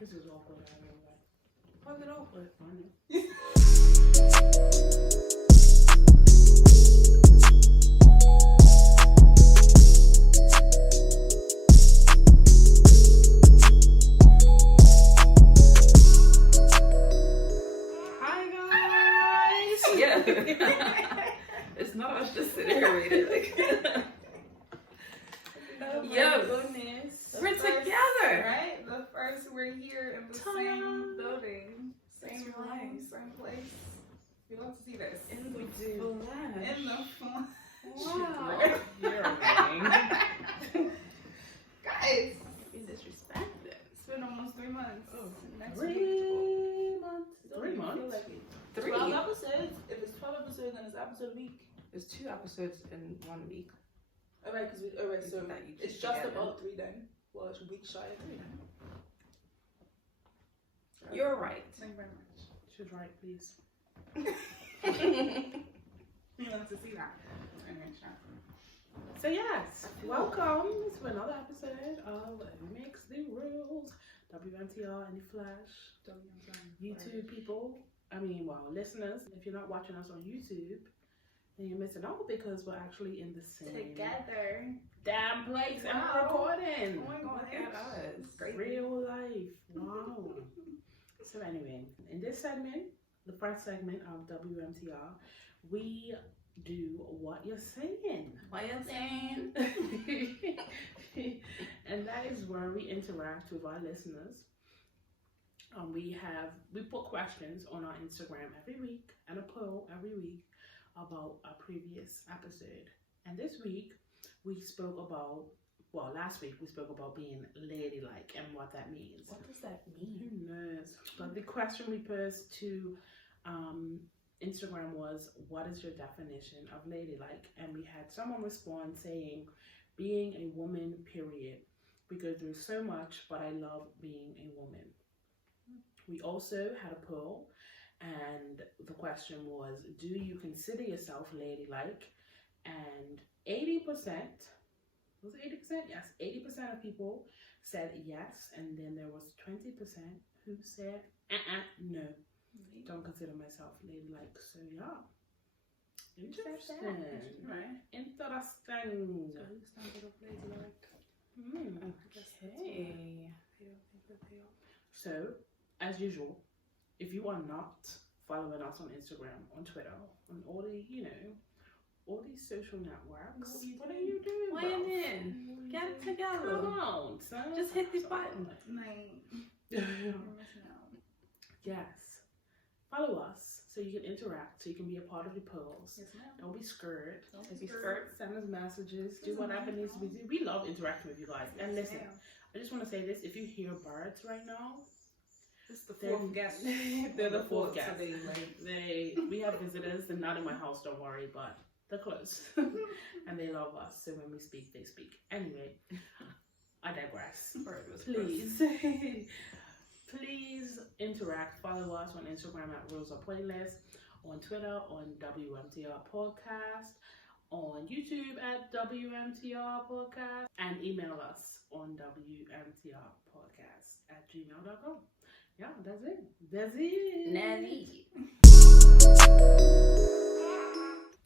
This is awkward. I don't know. Fuck it awkward. Funny. Hi guys. Yeah. It's not us just sitting here waiting. Yo, goodness. We're together, right? The first we're here in the same building, same room, same place. You love to see this. In the flash. In the flash. Wow. You're amazing. Guys, You disrespect it. it's been almost 3 months. Oh, Next 3 week. months. Don't 3 even months? feel like it. 3. 12 episodes. If it's 12 episodes, then it's an episode a week. There's 2 episodes in 1 week. Alright, so That you it's keep just together. about 3 then. Well, it's a week shy of 3 then. You're right. Thank you very much. She's right, please. You want to see that? Anyway, sure. So yes, welcome to another episode of Mix the Rules. WMTR in the flash. YouTube people, listeners, if you're not watching us on YouTube, then you're missing out because we're actually in the same Together. damn place and Wow. we're recording. Oh my God. Look at us. Crazy. Real life. Wow. So anyway, in this segment, the first segment of WMTR, we do what you're saying. What you saying? And that is where we interact with our listeners. We put questions on our Instagram every week and a poll every week about our previous episode. And this week we spoke about, last week we spoke about being ladylike and what that means. What does that mean? Who knows? But the question we posed to Instagram was, what is your definition of ladylike? And we had someone respond saying, being a woman, period. We go through so much, but I love being a woman. We also had a poll, and the question was, do you consider yourself ladylike? And 80%, was it 80%? Yes, 80% of people said yes, and then there was 20% who said, no. Don't consider myself ladylike. So yeah, interesting. Right. Interesting. So who started off ladylike? Okay. So, as usual, if you are not following us on Instagram, on Twitter, on all the, all these social networks, what are you doing? Weighing in. Get it together. Come on, son. Just hit the button. You're missing out. Yes. Follow us so you can interact, so you can be a part of the polls. Yes, ma'am. Don't be scared. Don't be scared. Send us messages. Do whatever needs to be done. We love interacting with you guys. And Yes, listen, ma'am. I just want to say this. If you hear birds right now, This is the they're- fourth guest. they're the fourth guest. Today, like, we have visitors. They're not in my house, don't worry, but they're close. And they love us. So when we speak, they speak. Anyway, I digress. Please. Please interact. Follow us on Instagram at Rosa Playlist, on Twitter on WMTR Podcast, on YouTube at WMTR Podcast, and email us on WMTRpodcast@gmail.com. Yeah, that's it. That's it. Nelly.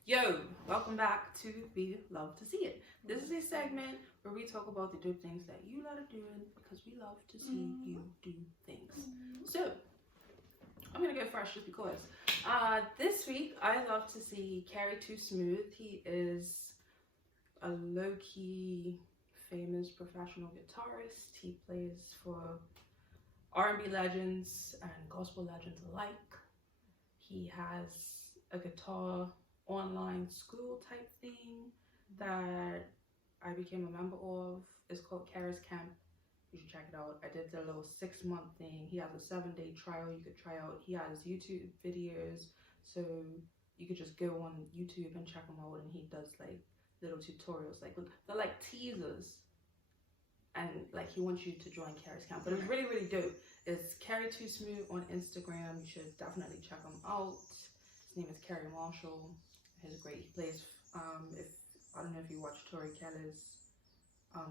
Yo, welcome back to We Love to See It. This is a segment where we talk about the dope things that you love doing because we love to see you do things. So, I'm gonna go first just because. This week I love to see Carrie Too Smooth. He is a low-key famous professional guitarist. He plays for R&B legends and gospel legends alike. He has a guitar online school type thing that I became a member of. It's called Kara's Camp. You should check it out. I did the little 6-month thing. He has a 7-day trial you could try out. He has YouTube videos, so you could just go on YouTube and check him out, and he does like little tutorials, like they're like teasers, and like he wants you to join Kara's Camp. But it's really, really dope. It's Carrie Too Smooth on Instagram. You should definitely check him out. His name is Carrie Marshall. He's great. He plays, I don't know if you watch Tori Kelly's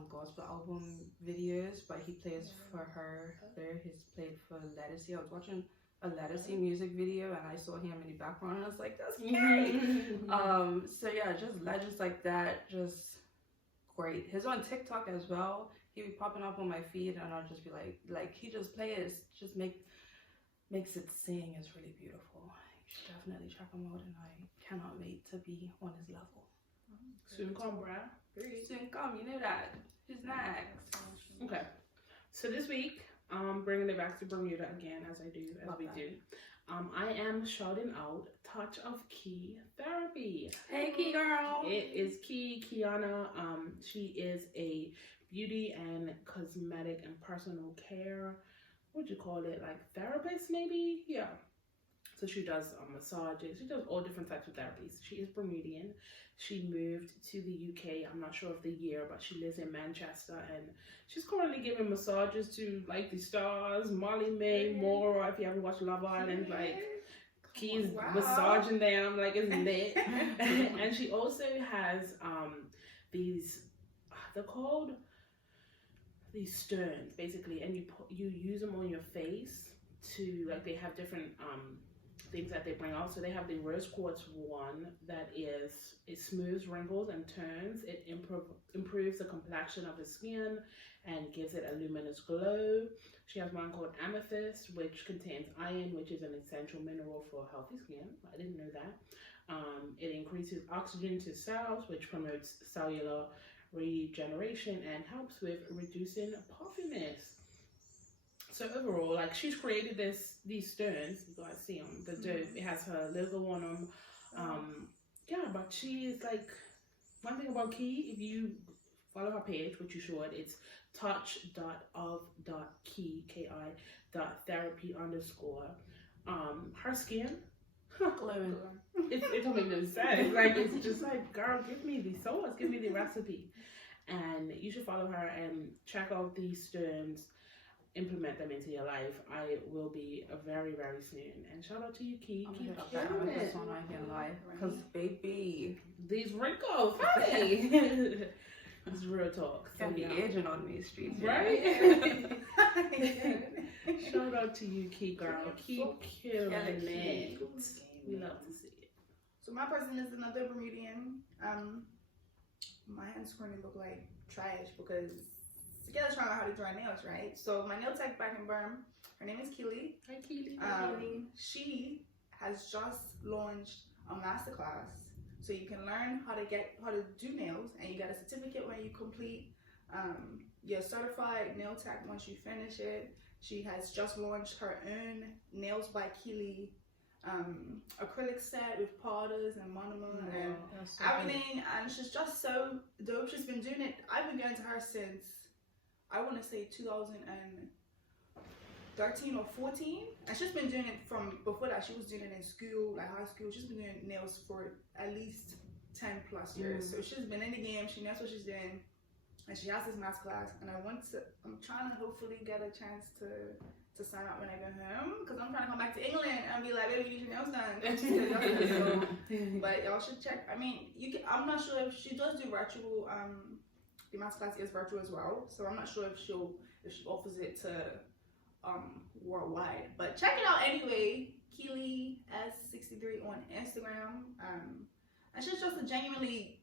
gospel album videos, but he plays for her there. He's played for Lettucey. I was watching a Lettucey music video and I saw him in the background and I was like, that's great. So yeah, just legends like that, just great. He's on TikTok as well. He be popping up on my feed and I'll just be like he just plays, just makes it sing. Is really beautiful. You should definitely check him out and I cannot wait to be on his level. Soon come, bruh. Soon come, you know that. Who's next? Okay. So this week, bringing it back to Bermuda again, as I do, do. I am shouting out Touch of Key Therapy. Hey, Key girl. It is Kiana. She is a beauty and cosmetic and personal care. What would you call it? Like therapist, maybe? Yeah. So she does massages. She does all different types of therapies. She is Bermudian. She moved to the UK. I'm not sure of the year, but she lives in Manchester, and she's currently giving massages to like the stars, Molly May, Maura. If you haven't watched Love Island, like Key's massaging them, like it's lit. And she also has these, they're called these stones basically, and you use them on your face to, like, they have different things that they bring out. So they have the rose quartz one that is, it smooths wrinkles and turns. It improves the complexion of the skin and gives it a luminous glow. She has one called amethyst, which contains iron, which is an essential mineral for healthy skin. I didn't know that. It increases oxygen to cells, which promotes cellular regeneration and helps with reducing puffiness. So overall, like, she's created these stones. You guys see them, the dough. It has her logo on them. Yeah, but she is like, one thing about Key, if you follow her page, which you should, it's touch.of.key, Ki.therapy_. Her skin, Glowing. it don't make no sense. Like, it's just like, girl, give me the sauce, give me the recipe. And you should follow her and check out these stones. Implement them into your life. I will be very, very soon. And shout out to you, Key. Keep killing it. Because baby, these wrinkles, hey. It's real talk. Can't be aging on these streets, right? Shout out to you, Key girl. Keep killing it. We love to see it. So my person is another Bermudian. My hands currently look like trash because Sakaéla's trying to learn how to draw nails, right? So my nail tech back in Berm, her name is Keely. Hi, Keely. She has just launched a masterclass, so you can learn how to do nails, and you get a certificate when you complete your certified nail tech. Once you finish it, she has just launched her own Nails by Keely acrylic set with powders and monomer and everything, and she's just so dope. She's been doing it. I've been going to her since, I want to say 2013 or 14, and she's been doing it from before that. She was doing it in school, like high school. She's been doing nails for at least 10 plus years. So she's been in the game. She knows what she's doing, and she has this masterclass. And I'm trying to hopefully get a chance to sign up when I go home, because I'm trying to come back to England and be like, baby, you get your nails done. But y'all should check. I mean, I'm not sure if she does do virtual. The masterclass is virtual as well, so I'm not sure if she offers it to worldwide. But check it out anyway. Keely S63 on Instagram. And she's just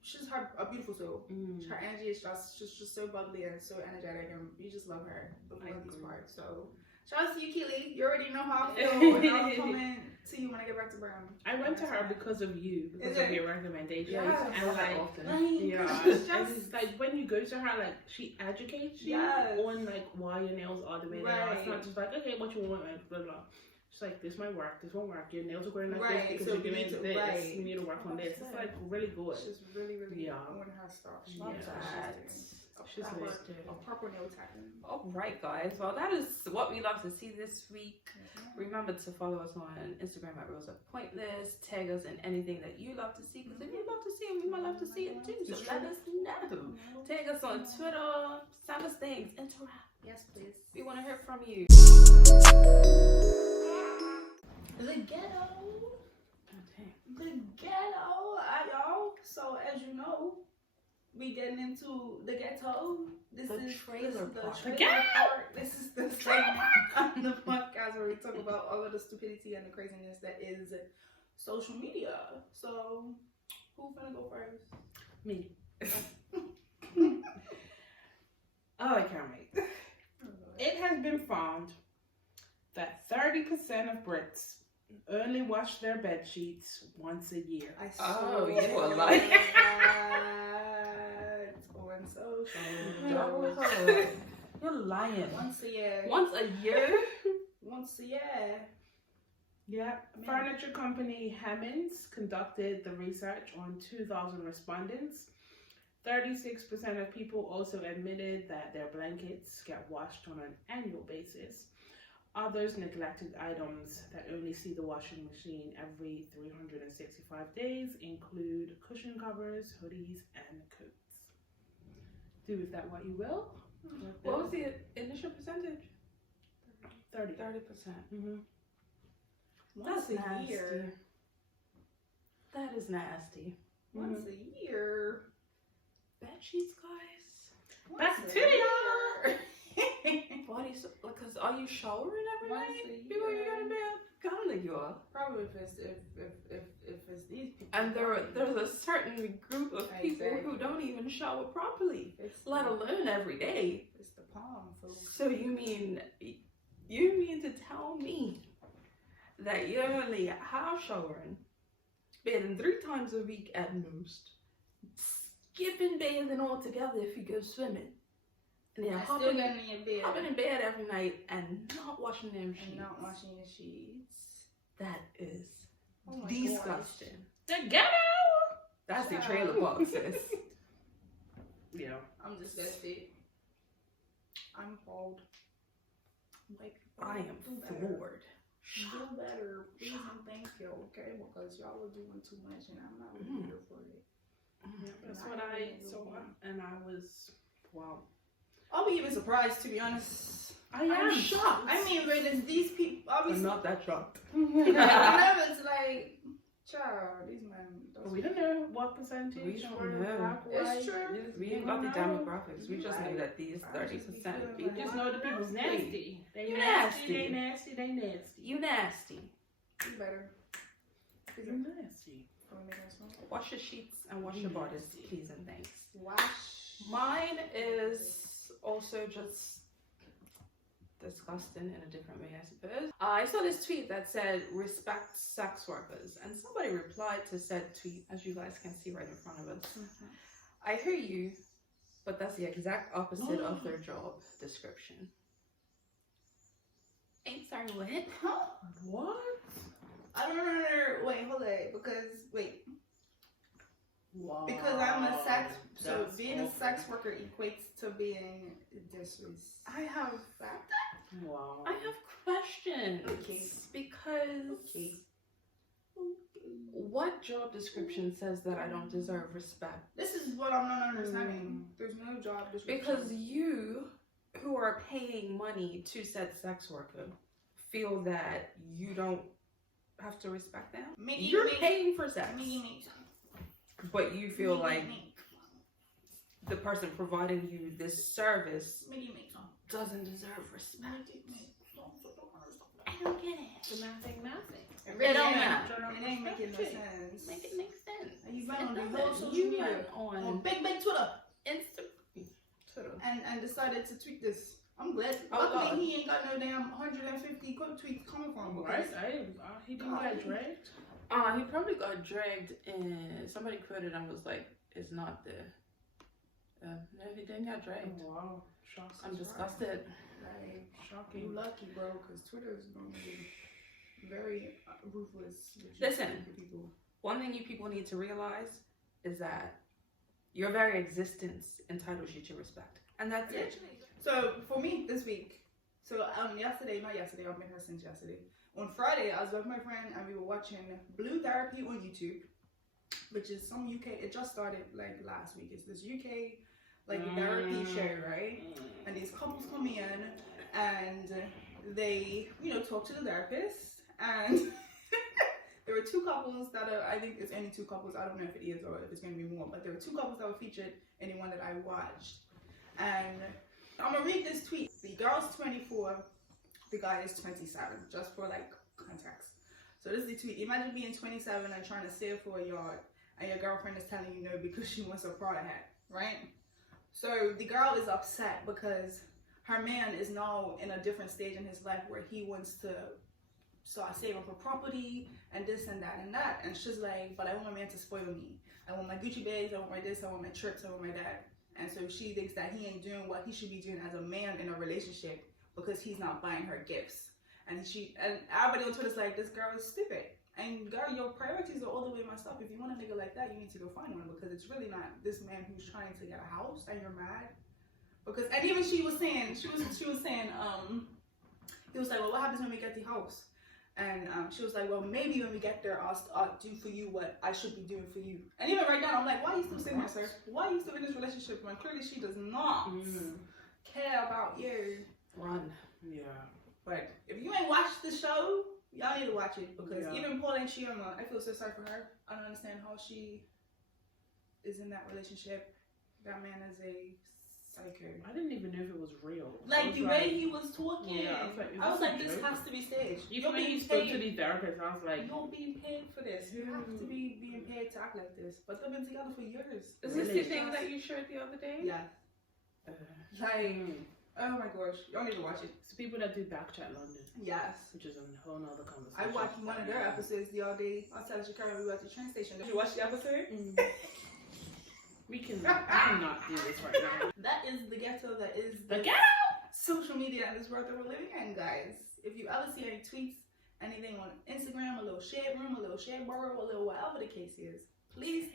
she's a beautiful soul. Her energy is just so bubbly and so energetic, and you just love her before these parts. So shout out to you, Keely. You already know how I feel, and I'll comment to you when I get back to Brown. I went to her because of you, because of your recommendations. Yes. And like, yeah, it's like when you go to her, like, she educates you on like why your nails are the way they are. It's not just like, okay, what you want, and blah blah. She's like, this might work, this won't work. Your nails are growing like this because you're doing this. You need to work on this. It's like really good. She's really on her stuff. She's a proper nail tech. All right, guys. Well, that is what we love to see this week. Remember to follow us on Instagram at Rosa Pointless. Tag us in anything that you love to see, because if you love to see it, we might love to see it too. So let us know. Tag us on Twitter. Send us things. Interact. Yes, please. We want to hear from you. The ghetto. Okay. The ghetto, y'all. So as you know, we getting into the ghetto. This The is trailer the park. trailer park. This is the segment on the podcast where we talk about all of the stupidity and the craziness that is social media. So, who's gonna go first? Me. Oh, I can't wait. It has been found that 30% of Brits only wash their bed sheets once a year. I Oh, saw you are that lying. on social. No. You're lying. Once a year. Once a year? Once a year. Yeah, furniture company Hemmings conducted the research on 2,000 respondents. 36% of people also admitted that their blankets get washed on an annual basis. Others neglected items that only see the washing machine every 365 days include cushion covers, hoodies, and coats. Do with that what you will. What was the initial percentage? 30. 30%. Mm-hmm. Once That's a nasty. year. That is nasty. Once a year. Bed sheets, guys. Back Once to a the year. Body so, because are you showering every Once night a before you year. go to bed? Kinda you are. Probably if it's these people. And there's a certain group of people who Exactly. don't even shower properly, It's let the- alone every day. It's the palm food. So you mean to tell me that you're only half showering, bathing 3 times a week at most, skipping bathing altogether if you go swimming, and then I still hopping getting in your bed in bed every night and not washing them sheets? and not washing your sheets. That is Oh my disgusting. The ghetto! That's the trailer park, sis. Yeah. gosh. I'm disgusted. I'm appalled. White people, I am do better. floored. Do better, please and thank you, okay? Because y'all are doing too much, and I'm not here for it. Yeah, that's what I saw, and I was, wow. I'll be even surprised, to be honest. I'm shocked. I mean, goodness, these people I'm obviously. not that shocked. Whenever it's like, child, these men. We don't know what percentage. We don't were know. black, It's white. true. We ain't got the don't know. demographics. We just know that these 30% We people. just know the people's nasty. They You nasty. nasty. They nasty. They nasty. You nasty. You better. You nasty. Wash your sheets and wash your bodies, please and thanks. Wash. Mine is also just disgusting in a different way, I suppose. I saw this tweet that said, respect sex workers. And somebody replied to said tweet, as you guys can see right in front of us. I hear you, but that's the exact opposite of their job description. Ain't sorry, what? Huh? What? I don't know. Wait, hold it. Wait. Wow. Because I'm a sex. So That's being awful. a sex worker equates to being disrespectful. I have Wow. I have questions. Okay. Because what job description says that I don't deserve respect? This is what I'm not understanding. There's no job description. Because you, who are paying money to said sex worker, feel that you don't have to respect them. You're paying for sex, but you feel like the person providing you this service doesn't deserve respect. I don't get it. Nothing. It don't ain't- matter. It ain't making no sense. Make it make sense. And you It went on the doesn't. whole social You media went on big Twitter Instagram. and decided to tweet this. I'm glad. Oh, Luckily, God. he ain't got no damn 150 quote tweets coming from. Right? Because He didn't get dragged. He probably got dragged and somebody quoted and was like, it's not there. No, he didn't get dragged. Wow. Shocking. I'm disgusted. Like, Shocking. you lucky, bro, because Twitter is going to be very ruthless. with you Listen. people. One thing you people need to realize is that your very existence entitles you to respect. And that's it. So for me this week, not yesterday, I've been here since yesterday. On Friday, I was with my friend and we were watching Blue Therapy on YouTube, which is some UK. It just started like last week. It's this UK therapy show, right? And these couples come in and they, talk to the therapist and there were two couples that are, I think it's only two couples. I don't know if it is or if it's going to be more, but there were two couples that were featured in the one that I watched. And I'm going to read this tweet. The girl's 24, the guy is 27, just for like context. So this is the tweet. Imagine being 27 and trying to save for a yard, and your girlfriend is telling you no because she wants a Prada hat, right? So the girl is upset because her man is now in a different stage in his life where he wants to start saving for property and this and that and that. And she's like, but I want my man to spoil me. I want my Gucci bags, I want my this, I want my trips, I want my that. And so she thinks that he ain't doing what he should be doing as a man in a relationship because he's not buying her gifts. And everybody on Twitter's like, this girl is stupid. And girl, your priorities are all the way messed up. If you want a nigga like that, you need to go find one, because it's really not this man who's trying to get a house and you're mad. Because, and even she was saying, he was like, well, what happens when we get the house? And she was like, well, maybe when we get there, I'll do for you what I should be doing for you. And even right now, I'm like, why are you still sitting there, sir? Why are you still in this relationship when clearly she does not care about you? Run. Yeah. But if you ain't watched the show, y'all need to watch it, because even Pauline Chioma, I feel so sorry for her. I don't understand how she is in that relationship. That man is a psycho. I didn't even know if it was real. Like the way he was talking, Yeah, I was like, this has to be staged. Even when he spoke to the therapist, I was like, you're being paid for this. You have to be being paid to act like this. But they've been together for years. Is this the thing that you showed the other day? Yeah. Like, oh my gosh, y'all need to watch it. It's people that do Backchat London. Yes. Which is a whole nother conversation. I watched one of their episodes the other day. I was telling Chakara we were at the train station. Did you watch the episode? We cannot do this right now. That is the ghetto. That is The ghetto! Social media in this world that we're living in, guys. If you ever see any tweets, anything on Instagram, a little shade room, a little shade borough, a little whatever the case is, please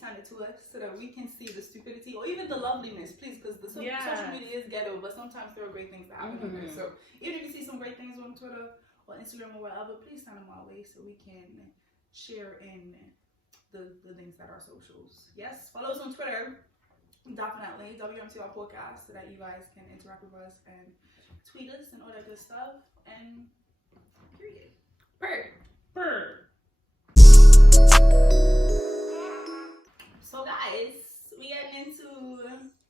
send it to us so that we can see the stupidity or even the loveliness, please, because the social media is ghetto, but sometimes there are great things that happen on there. So even if you see some great things on Twitter or Instagram or whatever, please send them our way so we can share in the things that are socials. Yes, follow us on Twitter, definitely, WMTR Podcast, so that you guys can interact with us and tweet us and all that good stuff. And period. Bird. So guys, we getting into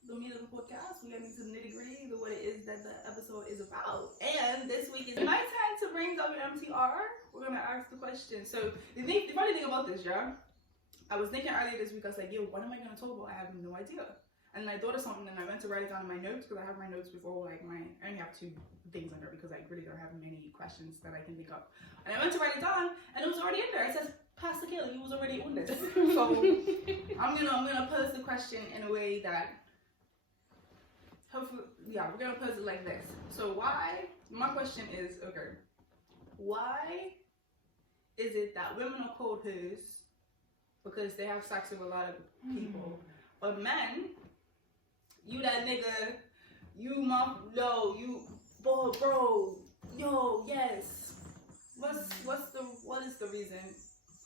the meat of the podcast. We getting into the nitty gritty of what it is that the episode is about. And this week is my time to bring WMTR. We're gonna ask the question. So the funny thing about this, yeah, I was thinking earlier this week, I was like, yo, what am I gonna talk about? I have no idea. And I thought of something and I went to write it down in my notes, because I have my notes before, like I only have 2 things under because I really don't have many questions that I can think of. And I went to write it down and it was already in there. It says, Pastor Sakaéla, you was already on this. So I'm gonna pose the question in a way that hopefully, yeah, we're gonna pose it like this. So my question is, okay, why is it that women are called hoes because they have sex with a lot of people, but men, you that nigga, you mom, yo, you bro, yo, yes. What is the reason?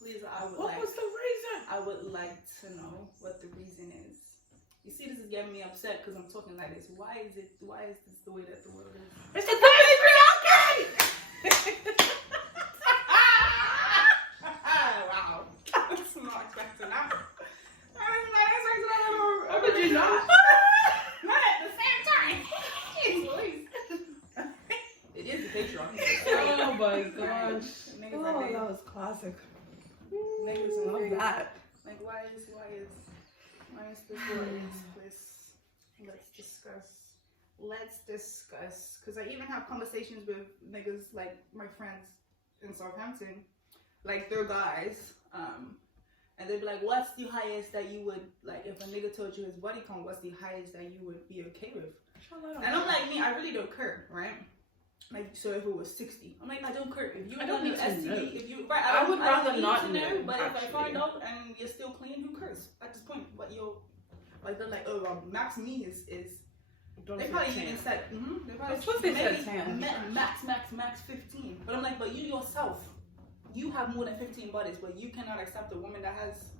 Please, What was the reason? I would like to know what the reason is. You see, this is getting me upset because I'm talking like this. Why is this the way that the world is? It's the patriarchy! Wow. That's not expecting that. How could you not? Not at the same time. It is the patriarchy. Oh my gosh. Oh, that was classic. Niggas Love love that. Like, why is this world? Let's discuss. Because I even have conversations with niggas, like my friends in Southampton, like they're guys, and they'd be like, what's the highest that you would, like, if a nigga told you his body count, what's the highest that you would be okay with? And I'm like, me, I really don't care, right? Like, so if it was 60, I'm like, I don't care. If you want an STD, if you, right, I would rather not know. But actually. if I find out and you're still clean, who cares at this point? But like, they're like, oh, well, max me is they probably even said, they probably said max 15. But I'm like, but you yourself, you have more than 15 bodies, but you cannot accept a woman that has,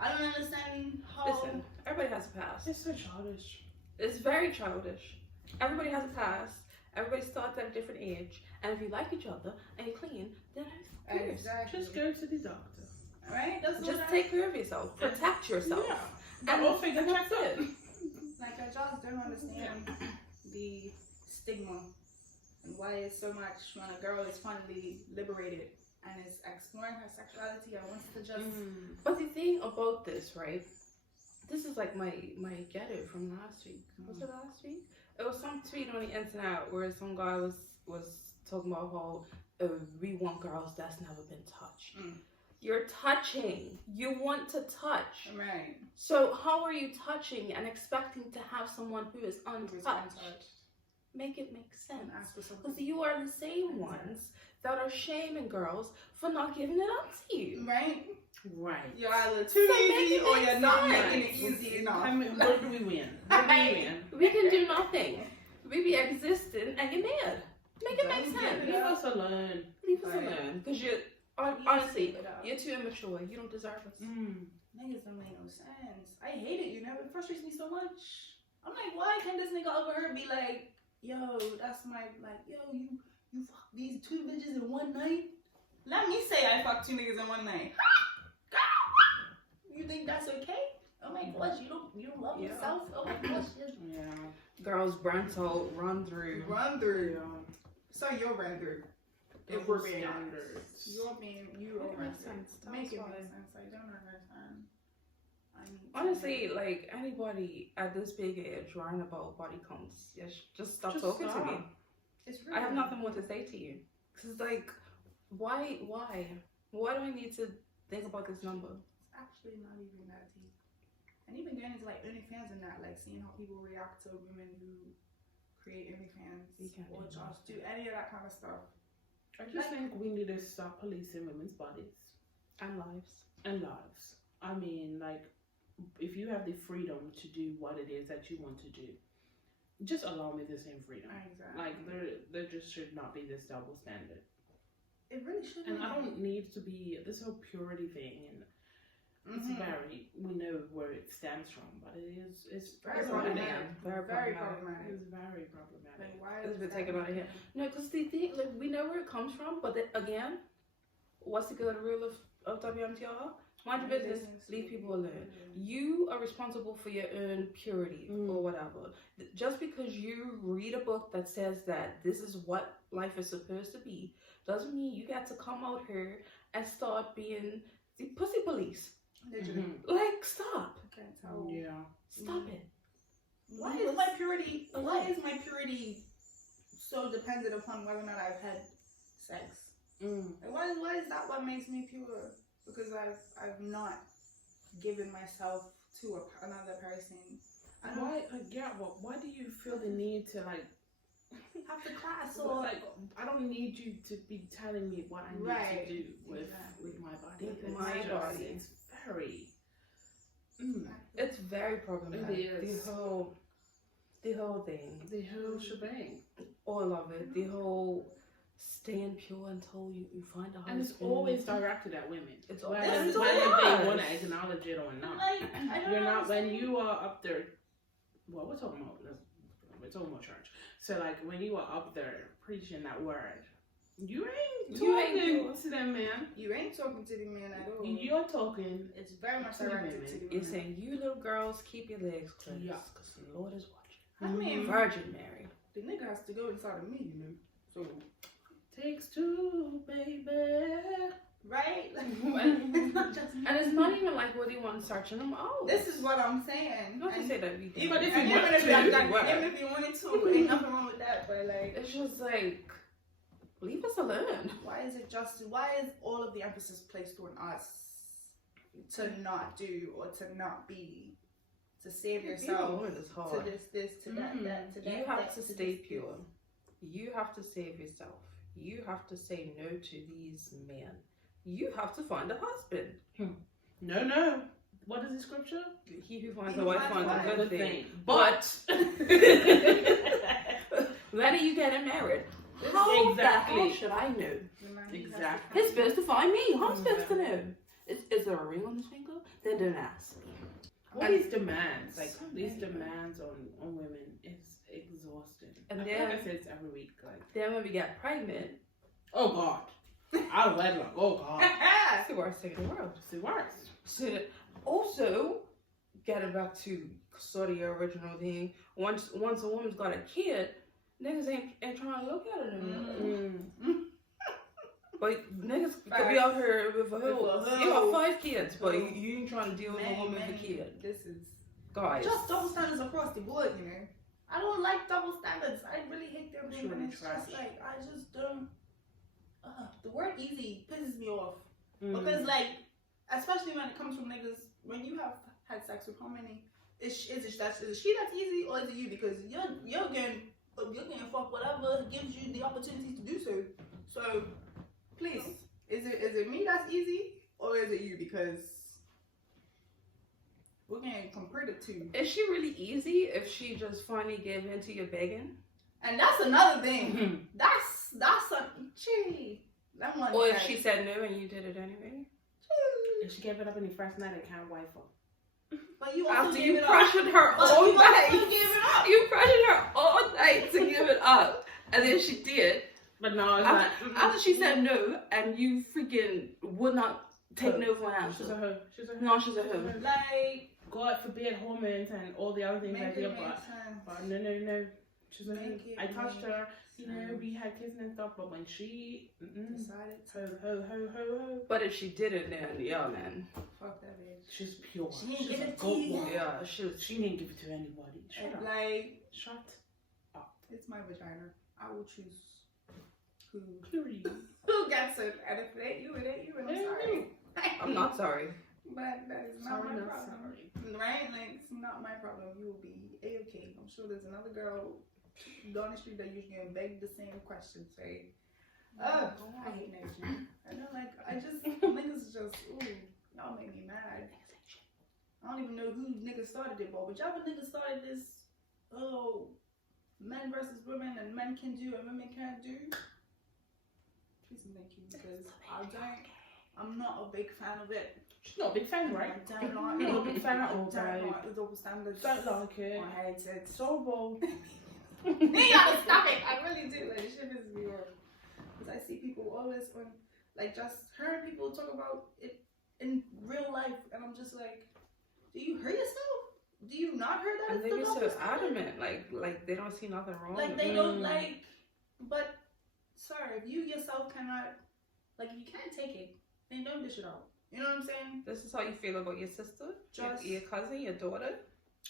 I don't understand how. Listen, everybody has a past. It's so childish. It's very childish. Everybody has a past, Everybody starts at a different age, and if you like each other and you're clean, then who cares? Exactly. Just go to the doctor. Right? That's Just take care of yourself, protect yourself, Yeah. and All figure that's checked it. Like, I just don't understand the stigma and why it's so much when a girl is finally liberated and is exploring her sexuality and wants to just. But the thing about this, right? This is like my ghetto from last week. Was it last week? It was some tweet on the internet where some guy was talking about how we want girls that's never been touched. You're touching. You want to touch. Right. So how are you touching and expecting to have someone who is untouched? Make it make sense. Because you are the same ones that are shaming girls for not giving it up to you. Right? Right. You're either too easy or you're not making it sense. easy enough. I mean, what do we win? What do we win? We can do nothing. We be existing and you're mad. Make it make Don't sense. give Leave it up. us alone. Leave us Right. alone. Because you're, honestly, Give it up. you're too immature. You don't deserve us. Niggas don't make no sense. I hate it, you know, it frustrates me so much. I'm like, why can't this nigga over here be like, yo, that's my, like, yo, you fuck these 2 bitches in one night? Let me say I fucked 2 niggas in one night. You think that's okay? Oh my gosh, you don't love yourself? Oh my gosh. Yeah. Girls burnt out, run through. Run through. Yeah. So you're run through. If we're being honest. You run Makes through. sense. Make it That's make fine. sense. I don't understand. I mean, Honestly, like anybody at this big age worrying about body counts, just stop Just talking to me. stop. it's really I have nothing more to say to you. Cause like, why do I need to think about this number? It's actually not even that deep. And even going into like OnlyFans and that, like seeing how people react to women who create OnlyFans You can't or do just do any of that kind of stuff. I just think we need to stop policing women's bodies And lives. and lives. I mean, like, if you have the freedom to do what it is that you want to do, just allow me the same freedom. Exactly. Like, there just should not be this double standard. It really shouldn't. And I don't need to be this whole purity thing, and it's very, we know where it stems from, but it's Very problematic. Very problematic. It's very problematic. Like, why It's is been that taken out of here. No, because the thing, like, we know where it comes from, but then, again, what's the good rule of WMTR? Mind your business, leave people alone. You are responsible for your own purity or whatever. Just because you read a book that says that this is what life is supposed to be, doesn't mean you got to come out here and start being the pussy police. Literally. Like, stop. I can't tell. Yeah. Stop it. Why is my purity? Why is my purity so dependent upon whether or not I've had sex? Like, why is that what makes me pure? Because I've not given myself to another person. And why do you feel the need to like have to class so or like I don't need you to be telling me what I need to do with my body. With my body. It's very It's very problematic. It is. The whole thing. the whole shebang. All of it. The whole staying pure until you find a husband. And it's always directed at women. It's whether always they want to acknowledge it or not. like, I don't You're not know. when you are up there. Well, we're talking about church. So like when you are up there preaching that word, you ain't talking to them, man. You ain't talking to the man at all. You're talking. It's very much to the directed women. to the You're women. saying, you little girls, keep your legs closed. Yeah. Because the Lord is watching. I mean, Virgin Mary. the nigga has to go inside of me, you know. So Takes two, baby. right? Like, it's not just me. And it's not even like what he wants searching them out. This is what I'm saying. Not to And say that we did. Even if and you want even if to, even if you wanted to, ain't nothing wrong with that. But like, It's just like, leave us alone. why is all of the emphasis placed on us to not do or to not be, to save yourself, Being a woman is to hard. this, to that, to that, You have that, to to stay this, pure. You have to save yourself. You have to say no to these men. You have to find a husband. No. What is the scripture? He who finds He a wife finds finds a a good thing. But When are you getting married? How Exactly. the hell should I know? Exactly. He's supposed to find me. I'm supposed to know. Is there a ring on his finger? Then don't ask me. All these demands, like these demands on women, is exhausting. And I then feel like I say it's every week. Like, then when we get pregnant, oh God, out of wedlock. Oh God, it's the worst thing in the world. it's the worst. So also, getting back to sort of your original thing, once a woman's got a kid, niggas ain't trying to look at it anymore. But niggas could be out here with a whole, you got 5 kids, but you ain't trying to deal with a woman with a kid. This is Guys. just double standards across the board, you know. I don't like double standards. I really hate them. Sure, And it's trash. just like, I just don't. The word easy pisses me off. Because, like, especially when it comes from niggas, when you have had sex with how many? Is she that's easy, or is it you? Because you're getting fucked whatever gives you the opportunity to do so. So please, is it me that's easy, or is it you? Because we're getting compared it to. Is she really easy if she just finally gave in to your begging? And that's another thing. That's a gee. That one. Or if she said no and you did it anyway? And she gave it up in the first night and can't wife her. But you also After gave you it pressured up. her But all you also night. gave it up. You pressured her all night to give it up. And then she did. But no, it's After she said no and you freaking would not take no for an She's answer. a hoe. She's a hoe. No, she's a hoe. Like, God forbid hormones and all the other things I make do, it make sense. but no. She's a hoe. Make it I touched make her, you know, sense. we had kissing and stuff, but when she Decided ho. But if she didn't, then yeah, man. fuck that bitch. She's pure. She didn't She's give a it to goat you. woman. Yeah, She didn't give it to anybody. Shut up. Like, Shut up. it's my vagina. I will choose who Period. gets it. And if it ain't you, it ain't you. And I'm sorry. I'm not sorry. But that is not Sorry, my not problem. sorry. Right? Like, it's not my problem. You will be A-okay. I'm sure there's another girl down the street that you're going to beg the same questions, right? I hate niggas, man. I know, like, niggas just, ooh, y'all make me mad. I don't even know who niggas started it, but whichever niggas started this, oh, men versus women and men can do and women can't do, please and thank you, because I'm not a big fan of it. She's not a big fan, right? I'm not You're not a big fan at all, don't babe. like the double standards. Don't like it. I hate it. So bold. You gotta stop it. I really do. Like, shit pisses me off. Because I see people always on, like, just hearing people talk about it in real life, and I'm just like, do you hear yourself? Do you not hear that? And they be so adamant, like they don't see nothing wrong. Like, they don't, like, but, sir, if you yourself cannot, like, if you can't take it, then don't dish it out. You know what I'm saying? This is how you feel about your sister, Just- your cousin, your daughter.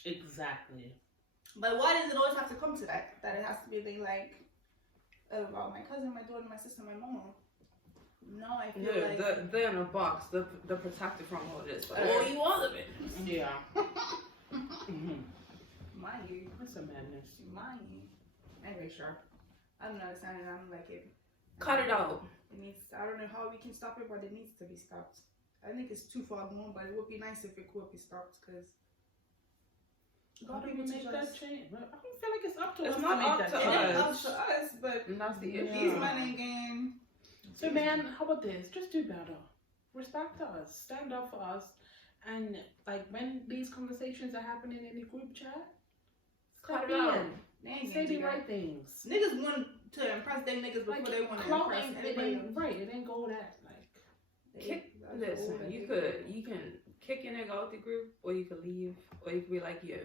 Exactly. But why does it always have to come to that? That it has to be a thing like, about my cousin, my daughter, my sister, my mom. No, I feel No, like... they're in a box. They're protected from all this. But you all of it. Yeah. Mind you. That's a madness. Mind you. Anyway, sure. I'm not understanding. I don't like it. cut it out. It needs. I don't know how we can stop it, but it needs to be stopped. I think it's too far gone, but it would be nice if it could be stopped, because How do we make that change? I don't feel like it's up to It's us not to make up that to change. it is us. up to us, but And that's the Yeah. issue. these men ain't getting. So, man, how about this? Just do better. Respect us. Stand up for us. And, like, when these conversations are happening in the group chat, Cut stop it out. being. They ain't Say gonna the do that. right things. Niggas want to impress their niggas before Like, they want to clout impress ain't, it anybody ain't, else. right, it ain't go that, like. Listen, you can kick your nigga out the group, or you can leave, or you can be like, yo,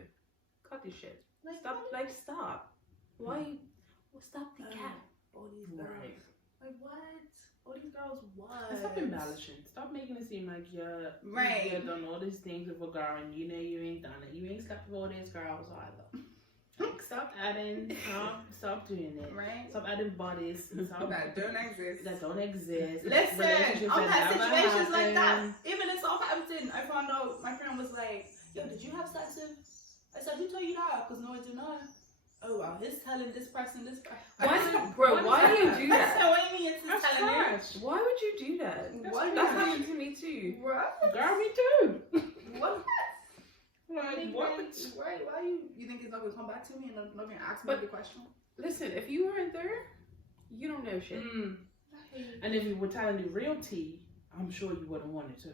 cut this shit. Stop. Why you stop the cat? All these girls. Right. Like, what? All these girls, what? And stop embellishing. Stop making it seem like you're Right. you've done all these things with a girl and you know you ain't done it. You ain't slept with all these girls either. Like, stop adding. Stop doing it. Right? Stop adding bodies. Stop That don't exist. That don't exist. Listen, Relationships I've that had never situations like that. happened. Even in Southampton, I found out my friend was like, yo, did you have sex with? I said, who told you that? Because no, I did not. Oh, wow, he's telling this person, this person. Why do you do That's that? not what you mean. It's That's telling you. trash. Why would you do that? What? That's happened to me too. What? Girl, me too. What? Like, what? Why you think he's not going to come back to me and not going to ask me But- the question? Listen, if you weren't there, you don't know shit. And if you were telling the real tea, I'm sure you wouldn't want it to.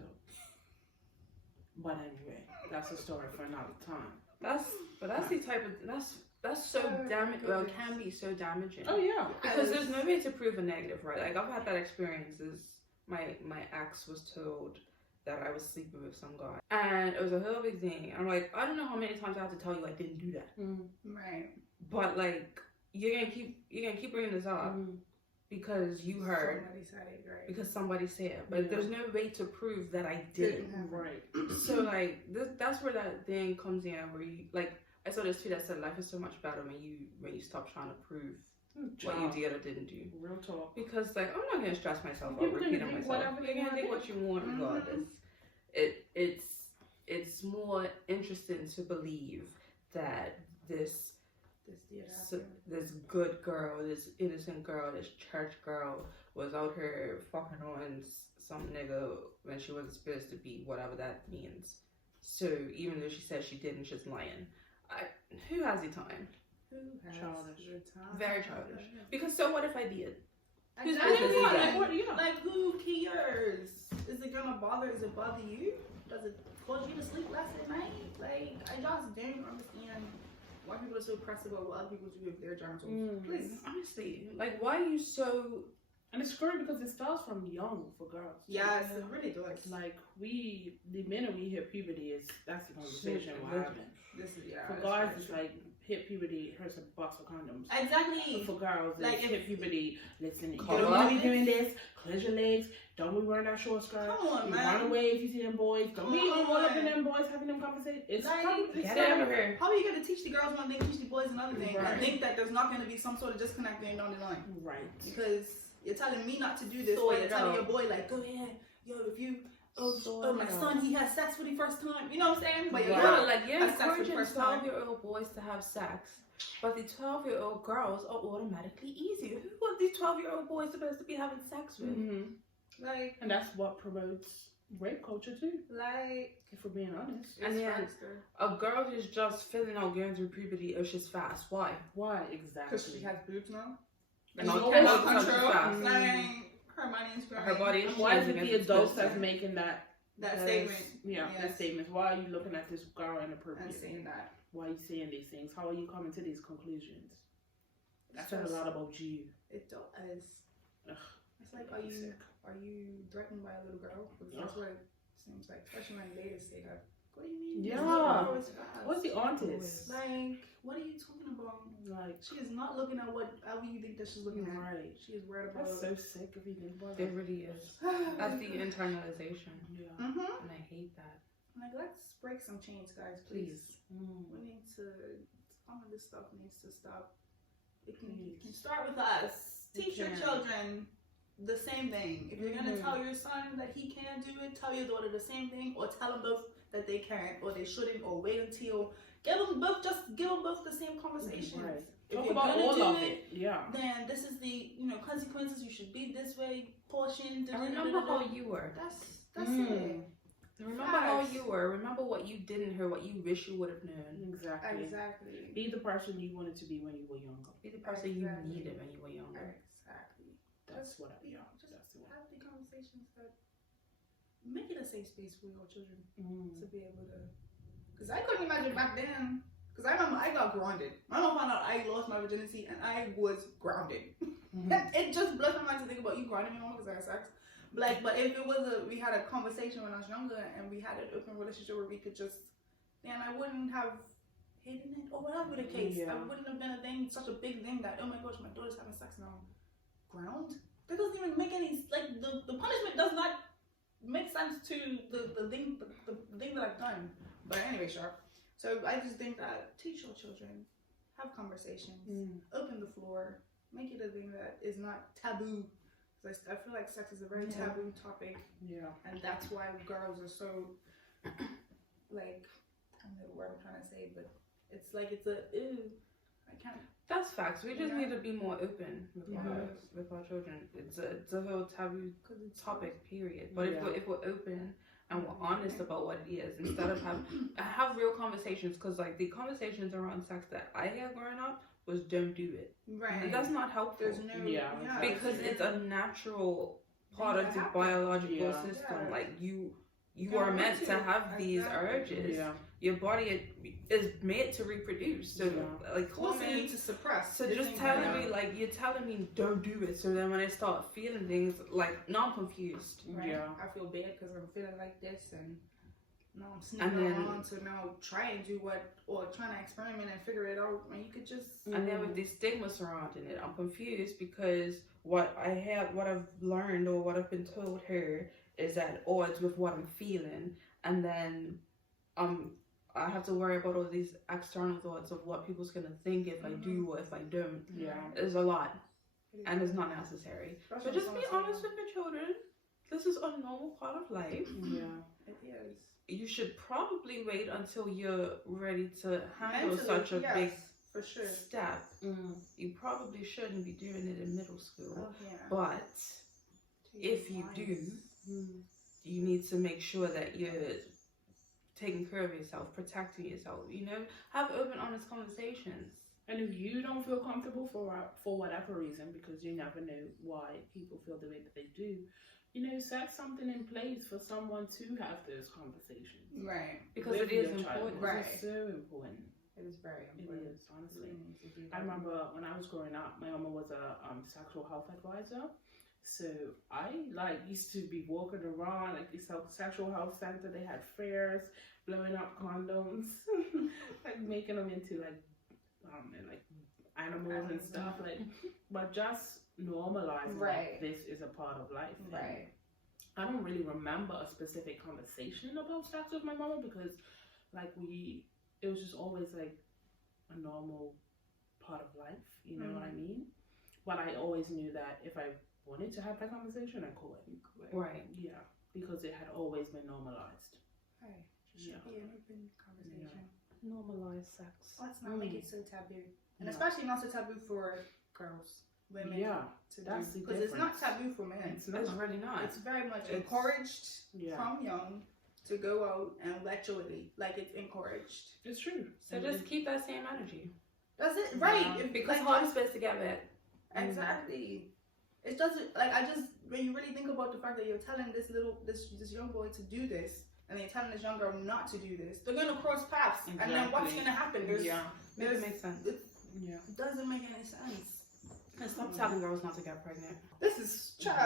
But anyway, that's a story for another time. That's the type of that's so damaging. Well, it can be so damaging. Oh yeah, because there's no way to prove a negative, right? Like I've had that experience. My ex was told that I was sleeping with some guy, and it was a whole big thing. I'm like, I don't know how many times I have to tell you I didn't do that. Right. But like, you're gonna keep bringing this up because you heard, somebody said it, right? because somebody said it. But there's no way to prove that I didn't. Right. So like, that's where that thing comes in, where you like. I saw this tweet that said life is so much better when you stop trying to prove what you did or didn't do. Real talk. Because like, I'm not gonna stress myself out repeating myself. You're gonna think what you want regardless. It's more interesting to believe that this good girl, this innocent girl, this church girl was out here fucking on some nigga when she wasn't supposed to be, whatever that means. So even though she said she didn't, she's lying. Who has the time? Childish. Very childish. Because so what if I did? Who's like who cares? Is it gonna bother? Does it bother you? Does it cause you to sleep less at night? Like I just don't understand why people are so pressed about what other people do with their genitals. Please, honestly, like why are you so? And it's scary because it starts from young for girls. Yes, it really does. Like the minute we hit puberty, that's the conversation we're having. For guys, it's like hit puberty, hurts a box of condoms. Exactly. For girls, it's like hit puberty. Listen, you don't be doing this. Close your legs. Don't be wearing that short skirt. Come on, man. Run away if you see them boys. Don't be all up in them boys having them conversations. It's get over here. How are you gonna teach the girls one thing, teach the boys another thing, and think that there's not gonna be some sort of disconnect going down the line? Right. Because you're telling me not to do this, but you're telling your boy like, go ahead, yo, if you. Oh, my son, he has sex for the first time. You know what I'm saying? But you're encouraging 12-year-old boys to have sex, but the 12-year-old girls are automatically easier. Who are these 12-year-old boys supposed to be having sex with? Like, and that's what promotes rape culture too. Like, if we're being honest. And then a girl who's just filling out going through puberty, oh, she's fast. Why? Why exactly? Because she has boobs now. No, her body is. Why is it the adults that's making that statement? Yeah, that statement. Why are you looking at this girl inappropriately? And saying that. Why are you saying these things? How are you coming to these conclusions? That says a lot about you. It does. It's like, are you threatened by a little girl? Because that's what it seems like. Especially when ladies say that. What do you mean? Yeah. What's the artist? Like, what are you talking about? Like, she is not looking at whatever you think that she's looking at. Right. She is worried about. That's so sick if you think about it. It really is. That's the internalization. Yeah. And I hate that. Like, let's break some chains, guys, please. We need to. Some of this stuff needs to stop. It can start with us. Teach your children the same thing. If you're gonna tell your son that he can't do it, tell your daughter the same thing, or tell them both that they can't or they shouldn't, or wait until give them both the same conversations. Right. If Talk you're about gonna all do of it, then this is the consequences. You should be this way. Portion. Remember how you were. That's it. Remember how you were. Remember what you didn't hear. What you wish you would have known. Exactly. Be the person you wanted to be when you were younger. Be the person you needed when you were younger. Exactly. That's what I just have the conversations that make it a safe space for your children to be able to. Because I couldn't imagine back then. Because I remember I got grounded. My mom found out I lost my virginity and I was grounded. It just blows my mind to think about you grounding me because I had sex. But if it was we had a conversation when I was younger and we had an open relationship where we could just, then I wouldn't have hidden it or whatever the case. I wouldn't have been such a big thing that, oh my gosh, my daughter's having sex now. Ground? That doesn't even make any, like, the punishment does not make sense to the thing that I've done. But anyway, sure. So I just think that teach your children, have conversations, open the floor, make it a thing that is not taboo. I feel like sex is a very taboo topic. Yeah. And that's why girls are so, like, I don't know the word I'm trying to say, but it's like it's a, ew, I can't. That's facts. We just need to be more open with our children. It's a whole taboo topic, period. But if we're open and we're honest about what it is, instead of have real conversations, because like the conversations around sex that I had growing up was don't do it. Right. And that's not helpful. There's no, because it's a natural part of the biological system. Like you are meant to have these urges. Yeah. Your body is made to reproduce. So like Also need to suppress. So just telling me, like, you're telling me don't do it. So then when I start feeling things, like, now I'm confused. Right? Yeah. I feel bad because I'm feeling like this, and now I'm sneaking around to now try and do or trying to experiment and figure it out when you could just. And then with the stigma surrounding it, I'm confused because what I've learned or what I've been told here is at odds with what I'm feeling, and then I have to worry about all these external thoughts of what people's gonna think if I do or if I don't. Yeah. It's a lot, and it's not necessary. So just be honest with your children. This is a normal part of life. Yeah. It is. You should probably wait until you're ready to handle Mentally, such a yes, big for sure. step. You probably shouldn't be doing it in middle school. Oh, yeah. But if you do, you need to make sure that you're taking care of yourself, protecting yourself, you know? Have open, honest conversations. And if you don't feel comfortable for whatever reason, because you never know why people feel the way that they do, you know, set something in place for someone to have those conversations. Right. Because With it is your child. important. Right. It's so important. It is very It important. is, honestly. I remember when I was growing up, my mama was a sexual health advisor. So I used to be walking around like this sexual health center. They had fairs, blowing up condoms, like making them into like animals and stuff. Like, but just normalizing that this is a part of life. Right. I don't really remember a specific conversation about sex with my mama because it was just always like a normal part of life. You know what I mean? But I always knew that if I wanted to have that conversation, I could. Right. Yeah, because it had always been normalized. Right. It should be an open conversation. Normalize sex. Let's not make it so taboo. And especially not so taboo for girls, women. Yeah, that's because it's not taboo for men. It's really not. It's very much encouraged from young to go out and let your lead. Like, it's encouraged. It's true. So just keep that same energy. That's it, right? Yeah. Because heart space together. Exactly. It doesn't when you really think about the fact that you're telling this young boy to do this, and you're telling this young girl not to do this, they're gonna cross paths, and then what's gonna happen? Make it make sense. It doesn't make any sense. And stop telling girls not to get pregnant. This is just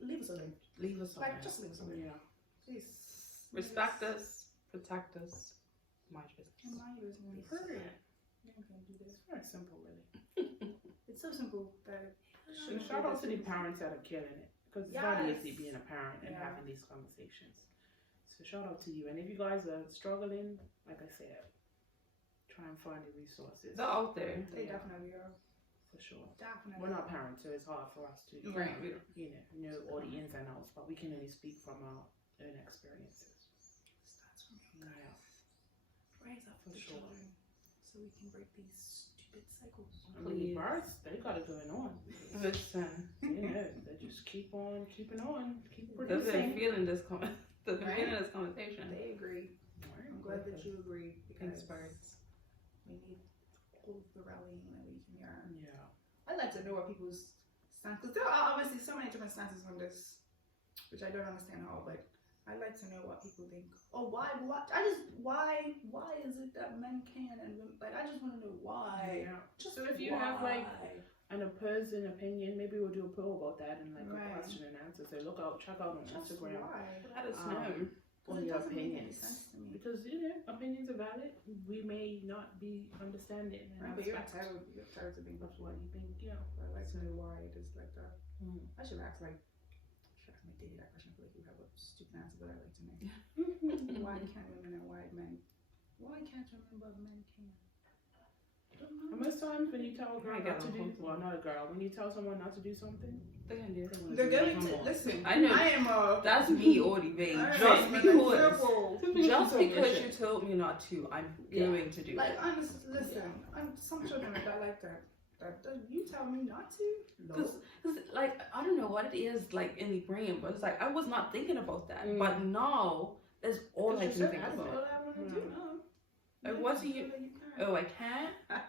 leave us alone. Leave us alone. Like, just leave us alone. Yeah. Please. Respect us, protect us. Mind your business. Mind your business. Period. You can do this. It's very simple, really. It's so simple that So shout out to the parents that are killing it, because it's not easy being a parent and having these conversations. So shout out to you. And if you guys are struggling, like I said, try and find the resources. They're out there. They definitely are. For sure. Definitely. We're not parents, so it's hard for us to know all the ins and outs, but we can only speak from our own experiences. Starts from Yeah. Raise up For the sure. children so we can break these stupid cycles. Please. Births, they got it going on. Listen. They just keep on keeping on, keep Doesn't producing. feeling this conversation. They agree. I'm glad that you agree, because Birds. we need all the rallying that we can get. Yeah. I'd like to know what people's stance, because there are obviously so many different stances on this, which I don't understand how, but I'd like to know what people think. Or why is it that men can and women, like, I just want to know why. Yeah. Just So if you have an opposing opinion, maybe we'll do a poll about that and a question and answer. So check out on just Instagram. why? Let us know. On It your doesn't make any opinions. sense to me. Because opinions are valid. We may not be understanding and Right, but you're respect entitled to being of what you think. Yeah. I'd like to know why it is like that. Mm. I should ask my daddy that question. I feel like you have a stupid answer, but I'd like to know. Why can't women and why men? Why can't women but men can? And most times when you tell a girl not to do, well, not a girl, when you tell someone not to do something, They're gonna do it. They're going to listen. I know. I am That's me already, babe. Just because you told me not to, I'm going to do it. Like, honestly, listen. Some children are like that. You tell me not to? Because, like, I don't know what it is, like, in the brain, but it's like, I was not thinking about that. But now, that's all I can think That's about. all I want to do. Like, what do you... Oh, I can't? I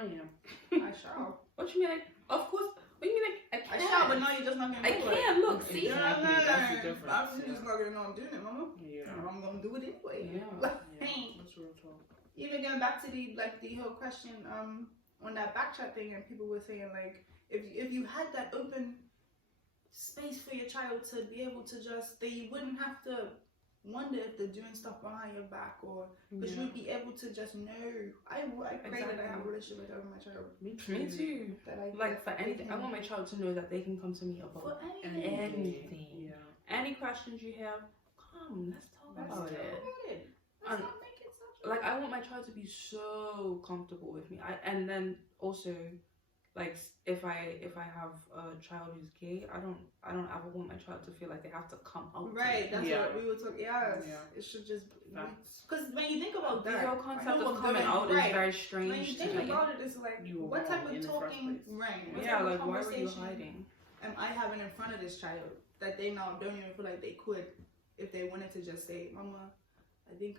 am. I shall. What you mean? Like, of course, What do you mean I I can't? shot, but no, you're just not gonna I do it. can't. Look, see? Exactly, that's the difference, I'm yeah. just not gonna know I'm doing it, mama. Yeah. I'm gonna do it anyway. Yeah. Yeah. That's real talk. Even going back to the whole question on that backchat thing, and people were saying like if you had that open space for your child to be able to just, they wouldn't have to wonder if they're doing stuff behind your back, or but you would be able to just know. I pray that I have a relationship like that with my child. Me too. That I Like for anything, I want my child to know that they can come to me about for anything. anything. Yeah. Any questions you have, come, let's talk about it. Let's not make it such a... Like I want my child to be so comfortable with me. And then also, like if I have a child who's gay, I don't ever want my child to feel like they have to come out. Right, that's Yeah. what we were talking. Yes, Yeah. it should just Facts. because when you think about The that, whole I concept know of what's coming going- out right. is very When you strange think to me. about it, it's like You were what type wrong of in the first talking, place. right? What Yeah, type of like why were you conversation hiding? am I having in front of this child that they now don't even feel like they could if they wanted to just say, "Mama, I think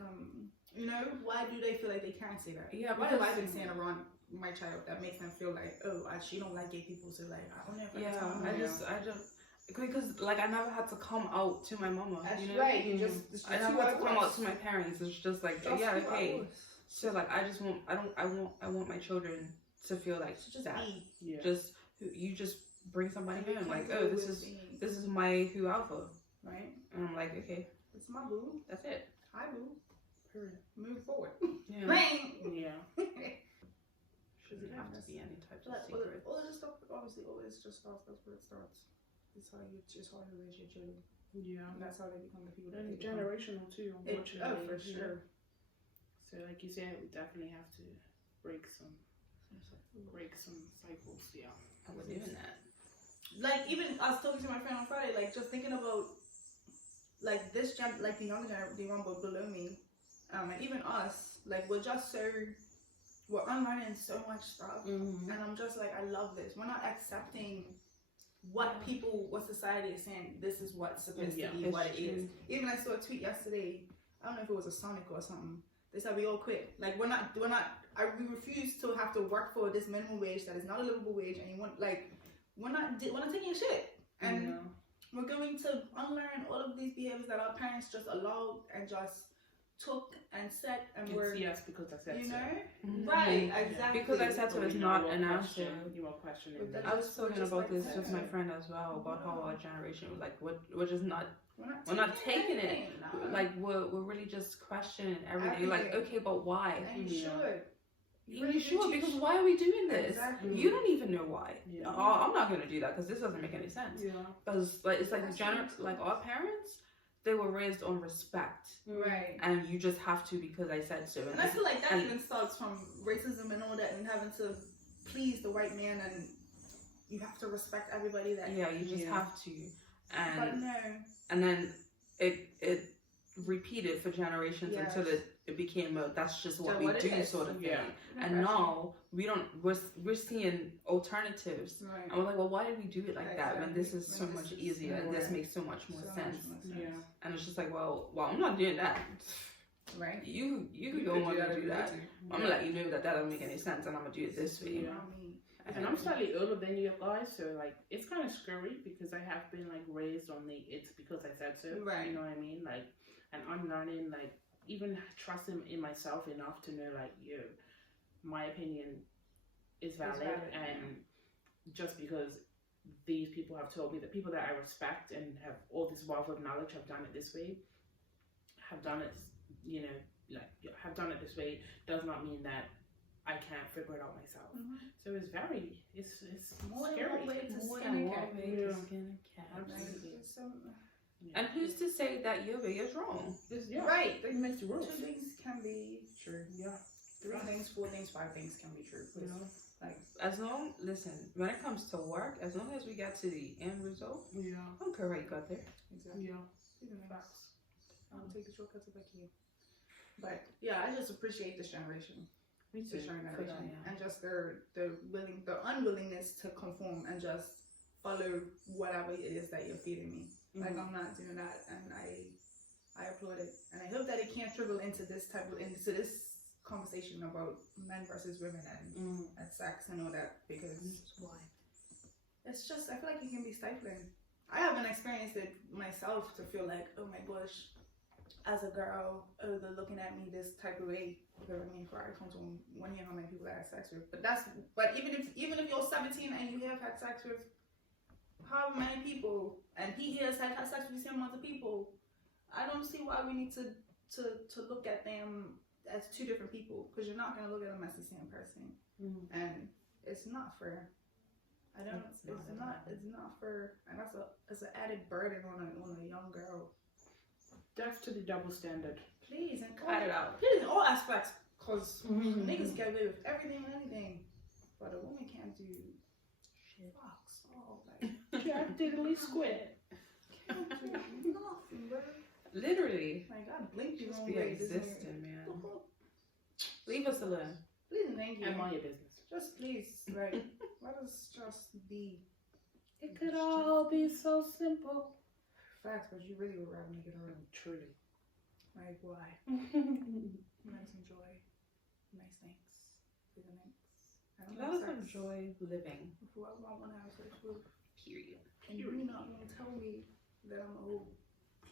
you know, why do they feel like they can't say that? Yeah, What have I because- been saying around my child that makes them feel like, oh, she don't like gay people, so like I don't know if I can Yeah, tell her. I just because like I never had to come out to my mama. That's you know? right. You just it's I just never who had to I come was. out to my parents. It's just like Just yeah, who I okay. was. So like I want my children to feel like To just that. be. Yeah. Just you just bring somebody And be in like, comfortable oh, this with is being, my who alpha, right. and I'm like, okay, It's my boo. that's it. Hi boo. Period. Move forward. Yeah. Bang. Yeah. Shouldn't have to be any type of But secret. all this stuff obviously always just starts. That's where it starts. It's how you raise your children. Yeah. And that's how they become the people that And they become. generational too, unfortunately. Oh, for you sure. know. So like you said, we definitely have to break some cycles. Yeah. I was doing that. Like even I was talking to my friend on Friday, like just thinking about like this like the younger generation, the one below me, and even us, like we're unlearning so much stuff, Mm-hmm. and I'm just like, I love this. We're not accepting what society is saying. This is what's supposed to be, it's what it is. true. Even I saw a tweet yesterday. I don't know if it was a Sonic or something. They said we all quit. Like we refuse to have to work for this minimum wage that is not a livable wage, and we're not taking shit, and we're going to unlearn all of these behaviors that our parents just allowed and just took and said, and we're yes, because I said you so. know Mhm. right, exactly. Because I said so is not an answer. You won't question But it. that's I was just- talking just about like this with my friend as well about how our generation was like we're just not we're not taking it. anything, no. like we're really just questioning everything. Like Everything. okay, but why? And you Yeah. should. Are you sure? Because why are we doing this? Exactly. You don't even know why. Yeah. Oh, I'm not gonna do that because this doesn't make any sense. Yeah. Because like it's like That's like our parents, they were raised on respect, Right. and you just have to because I said so. And I feel like that and- even starts from racism and all that, and having to please the white man, and you have to respect everybody that. Yeah, you just have to, But and no. and then it repeated for generations Yes. until it became a that's just what So we what it do is. sort of thing. Yeah. And now we're seeing alternatives. Right. And we're like, well, why did we do it like that when this is so When much this is easier and this more- makes so much more So much sense? more sense. Yeah. And it's just like, well, I'm not doing that. Right. You could go on and do that. I'm gonna let you know that doesn't make any sense, and I'm gonna do it this way. Yeah. I mean, And I'm slightly older than you guys, so like it's kind of scary because I have been like raised on the it's because I said so. Right. You know what I mean? Like, and I'm learning like even trusting in myself enough to know like, my opinion is valid, and just because these people have told me, the people that I respect and have all this wealth of knowledge have done it this way, have done it, have done it this way, does not mean that I can't figure it out myself. So it's more than scary. one way to More skin than a one cat. way to skin a cat. Absolutely. It's so- Yeah. And who's to say that your way is wrong? Yeah. Right. It makes the rules. 2 things can be true. Yeah. 3 things, 4 things, 5 things can be true. You know? Like, Listen, when it comes to work, as long as we get to the end result, Yeah. I don't care how you got there. exactly. Yeah. Facts. I'll take the shortcuts if I can. But yeah, I just appreciate this generation. Me too. This younger generation. yeah. And just their unwillingness to conform and just follow whatever it is that you're feeding me. Like I'm not doing that, and I applaud it. And I hope that it can't trickle into this conversation about men versus women and sex and all that, because Why? it's just, I feel like it can be stifling. I haven't experienced it myself to feel like, oh my gosh, as a girl, oh, they're looking at me this type of way. Because I mean, for I don't know one year how many people I had sex with, but even if you're 17 and you have had sex with how many people, and he has had sex with the same amount of people, I don't see why we need to look at them as two different people, because you're not gonna look at them as the same person, and it's not fair. I don't. It's not fair, and it's an added burden on a young girl. Death to the double standard. Please, and Cut it out. Please, in all aspects, because niggas get away with everything and anything, but a woman can't do shit. Fucks all like Jack diddly squid. can't do nothing, bro. Literally. Like I blinked you Just wrong be way. existing, man. Leave us alone. Please and thank you. And mind your business. Just please, like, let us just be. It could all be so simple. Facts, but you really would rather make it hard. Truly. Like, why? Let's enjoy nice things. Good nights. I don't Let know us sex. enjoy living. Who I want to have sex with. Period. And you're not going to tell me that I'm a hoe.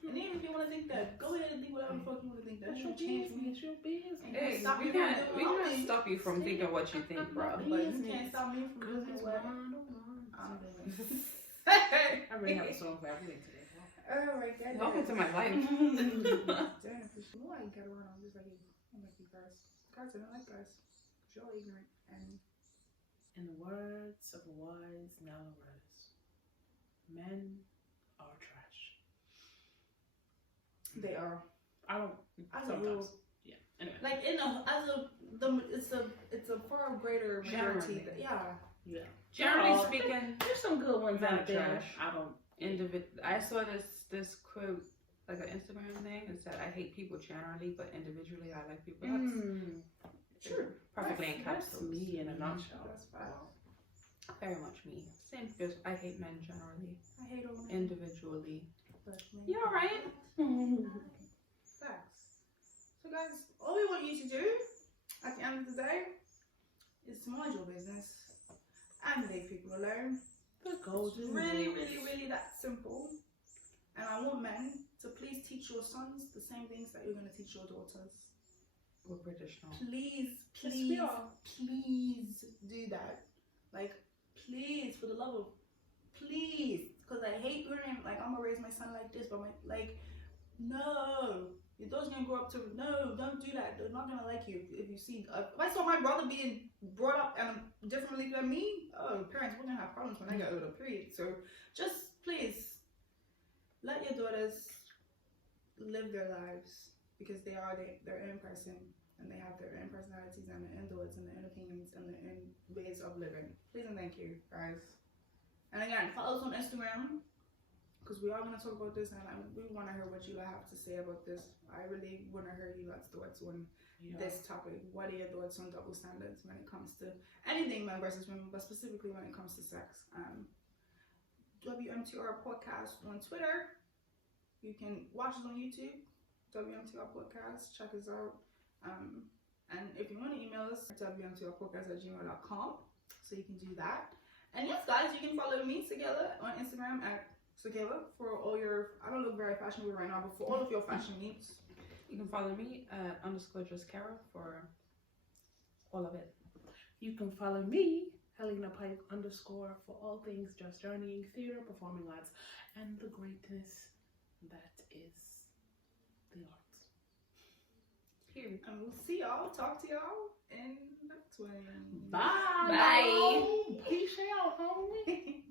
And even if you want to think that, go ahead and think whatever the fuck you want to think. That That's your shouldn't change me. business. Your business. Hey, Stop we me from can't doing what I stop you from thinking what you think, bro. But you can't stop me from doing what I'm doing. I really have a song for everything today. Oh my god. Welcome to my life. Damn, for sure. I get around. I'm just like, I'm like you guys. Guys, I don't like guys. Because you're all ignorant. And In the words of a wise Nella Rose, men are trash. they are. I don't. As a Sometimes. rule. Yeah. Anyway. Like it's a far greater majority. Generally. Yeah. Generally Oh. speaking, There's some good ones Men out are there. trash. I don't. I saw this quote, like an Instagram thing. It said, "I hate people generally, but individually, I like people." That's True. perfectly That's encapsulates me in a nutshell. That's facts. Very much me. Same. Because I hate men generally, I hate all men. individually. But men- You all right? Facts. So guys, all we want you to do at the end of the day is to mind your business and leave people alone. The It's golden really, rules. really, really that simple. And I want men to please teach your sons the same things that you're going to teach your daughters. We're British now. Please, Yes, please, we are. please do that. Like, please, for the love of, please. Because I hate hearing, like, I'm going to raise my son like this, but no. Your daughter's going to grow up to, no, don't do that. They're not going to like you if you see, if I saw my brother being brought up differently than me, parents, we're going to have problems when I get older, period. So, just, please, let your daughters live their lives, because they are their own person, and they have their own personalities and their own thoughts and their own opinions and their own ways of living. Please and thank you, guys. And again, follow us on Instagram, because we are going to talk about this, and we want to hear what you have to say about this. I really want to hear you guys' thoughts on this topic. What are your thoughts on double standards when it comes to anything men versus women, but specifically when it comes to sex? WMTR Podcast on Twitter. You can watch us on YouTube. WMTR Podcast. Check us out. And if you want to email us, WMTRpodcast@gmail.com. So you can do that. And yes, guys, you can follow me, Sakaéla, on Instagram at Sakaéla for all your, I don't look very fashionable right now, but for all of your fashion needs. You can follow me _Chakara for all of it. You can follow me, Helena Pike _ for all things just journeying, theatre, performing arts, and the greatness that is the arts. Period. And we'll see y'all, talk to y'all in the next one. Bye. Bye. Peace out, homie.